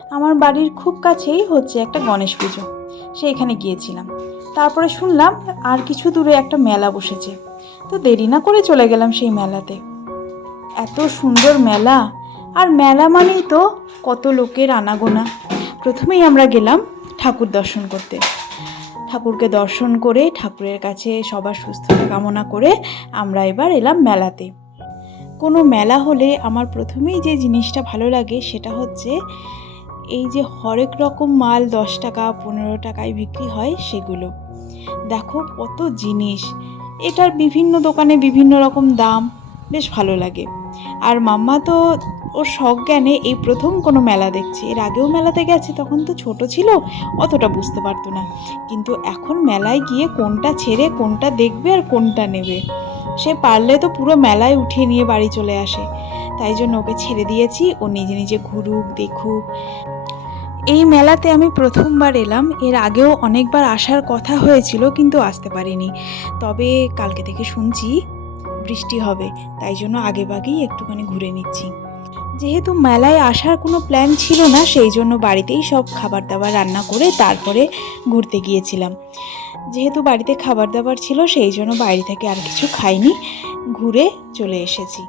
আমার বাড়ির খুব কাছেই হচ্ছে একটা গণেশ পুজো, সেইখানে গিয়েছিলাম। তারপরে শুনলাম আর কিছু দূরে একটা মেলা বসেছে, তো দেরি না করে চলে গেলাম সেই মেলাতে। এত সুন্দর মেলা, আর মেলা মানেই তো কত লোকের আনাগোনা। প্রথমেই আমরা গেলাম ঠাকুর দর্শন করতে। ঠাকুরকে দর্শন করে ঠাকুরের কাছে সবার সুস্থতা কামনা করে আমরা এবার এলাম মেলাতে। কোনো মেলা হলে আমার প্রথমেই যে জিনিসটা ভালো লাগে সেটা হচ্ছে এই যে হরেক রকম মাল 10 টাকা 15 টাকায় বিক্রি হয় সেগুলো। দেখো কত জিনিস, এটার বিভিন্ন দোকানে বিভিন্ন রকম দাম, বেশ ভালো লাগে। আর মাম্মা তো ওর সজ্ঞানে এই প্রথম কোনো মেলা দেখছে, এর আগেও মেলাতে গেছে, তখন তো ছোট ছিল, অতটা বুঝতে পারতো না। কিন্তু এখন মেলায় গিয়ে কোনটা ছেড়ে কোনটা দেখবে আর কোনটা নেবে, সে পারলে তো পুরো মেলায় উঠিয়ে নিয়ে বাড়ি চলে আসে। তাই জন্য ওকে ছেড়ে দিয়েছি, ও নিজে নিজে ঘুরুক দেখুক। এই মেলাতে আমি প্রথমবার এলাম, এর আগেও অনেকবার আসার কথা হয়েছিল কিন্তু আসতে পারিনি। তবে কালকে থেকে শুনছি বৃষ্টি হবে, তাই জন্য আগেভাগেই একটুখানি ঘুরে নিচ্ছি। যেহেতু মেলায় আসার কোনো প্ল্যান ছিল না, সেই জন্য বাড়িতেই সব খাবার দাবার রান্না করে তারপরে ঘুরতে গিয়েছিলাম। যেহেতু বাড়িতে খাবার দাবার ছিল সেই জন্য বাইরে থেকে আর কিছু খাইনি, ঘুরে চলে এসেছি।